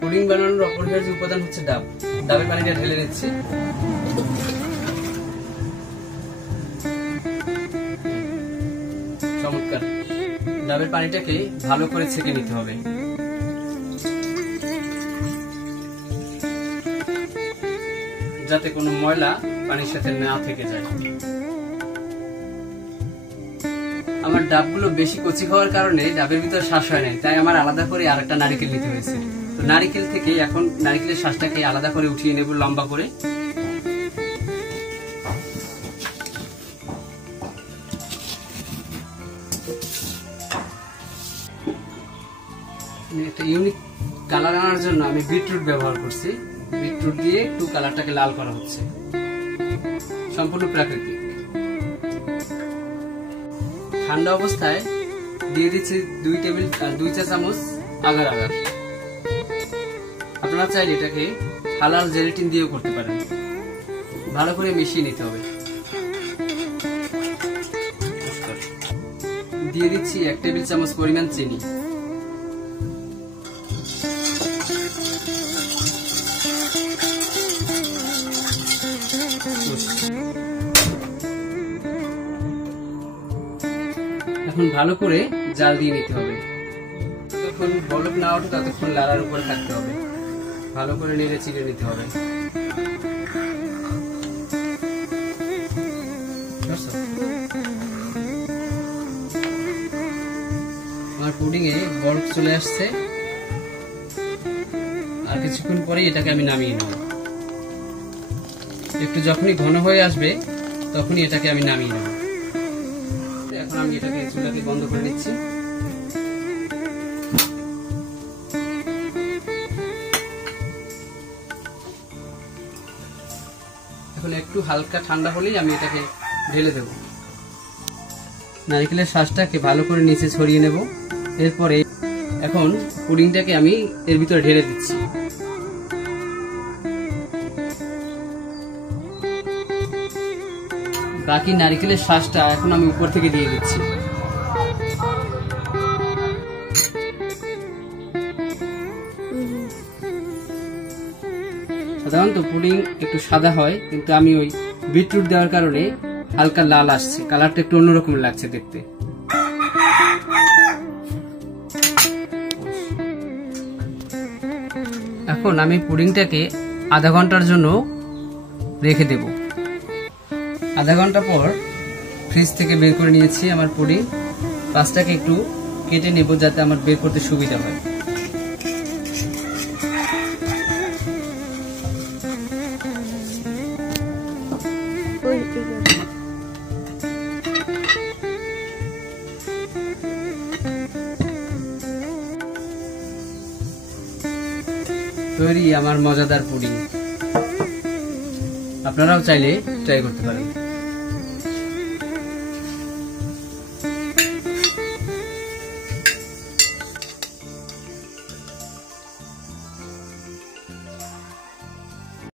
পুডিং বানানোর অপরিহার্য উপাদান হচ্ছে ডাব। ডাবের পানিটা ঢেলে নিচ্ছি। চমৎকার। ডাবের পানিটাকে ভালো করে ছেঁকে নিতে হবে। যাতে কোনো ময়লা পানির সাথে না থেকে যায়। আমার ডাবগুলো বেশি কচি হওয়ার কারণে ডাবের ভিতর শ্বাস হয় নাই, তাই আমার আলাদা করে আরেকটা নারিকেল নিতে হয়েছে। তো নারিকেল থেকে এখন নারিকেলের শ্বাসটাকে আলাদা করে উঠিয়ে নেব লম্বা করে। একটা ইউনিক কালার আনার জন্য আমি বিটরুট ব্যবহার করছি। বিটরুট দিয়ে একটু কালারটাকে লাল করা হচ্ছে, সম্পূর্ণ প্রাকৃতিক। ঠান্ডা অবস্থায় দিয়ে দিচ্ছি 2 চা চামচ আগার আগার। আপনারা চাইলে এটাকে হালাল জেলাটিন দিয়েও করতে পারেন। ভালো করে মিশিয়ে নিতে হবে। দিয়ে দিচ্ছি 1 টেবিল চামচ পরিমাণ চিনি। এখন ভালো করে জাল দিয়ে নিতে হবে। যতক্ষণ বলক না ওঠে ততক্ষণ লাড়ার উপরে থাকতে হবে। ভালো করে নেড়ে চিড়ে নিতে হবে। আমার পুডিং এ বলক চলে আসছে। আর কিছুক্ষণ পরে এটাকে আমি নামিয়ে নেব। একটু যখনই ঘন হয়ে আসবে তখনই এটাকে আমি নামিয়ে নেব। এখন আমি এটাকে চুলাকে বন্ধ করে নিচ্ছি। এখন একটু হালকা ঠান্ডা হলেই আমি এটাকে ঢেলে দেব। নারকেলের শ্বাসটাকে ভালো করে নিচে ছড়িয়ে নেব। এরপরে এখন পুডিংটাকে আমি এর ভিতরে ঢেলে দিচ্ছি। বাকি নারকেলের শ্বাসটা এখন আমি উপর থেকে দিয়ে দিচ্ছি। সাধারণত পুডিং একটু সাদা হয়, কিন্তু আমি ওই বিটরুট দেওয়ার কারণে হালকা লাল আসছে। কালারটা একটু অন্যরকম লাগছে দেখতে। এখন আমি পুডিংটাকে আধা ঘন্টার জন্য রেখে দেব। আধা ঘন্টা পর ফ্রিজ থেকে বের করে নিয়েছি আমার পুডিং। পাঁচটাকে একটু কেটে নেব যাতে আমার বের করতে সুবিধা হয়। তৈরি আমার মজাদার পুডিং। আপনারাও চাইলে ট্রাই করতে পারেন।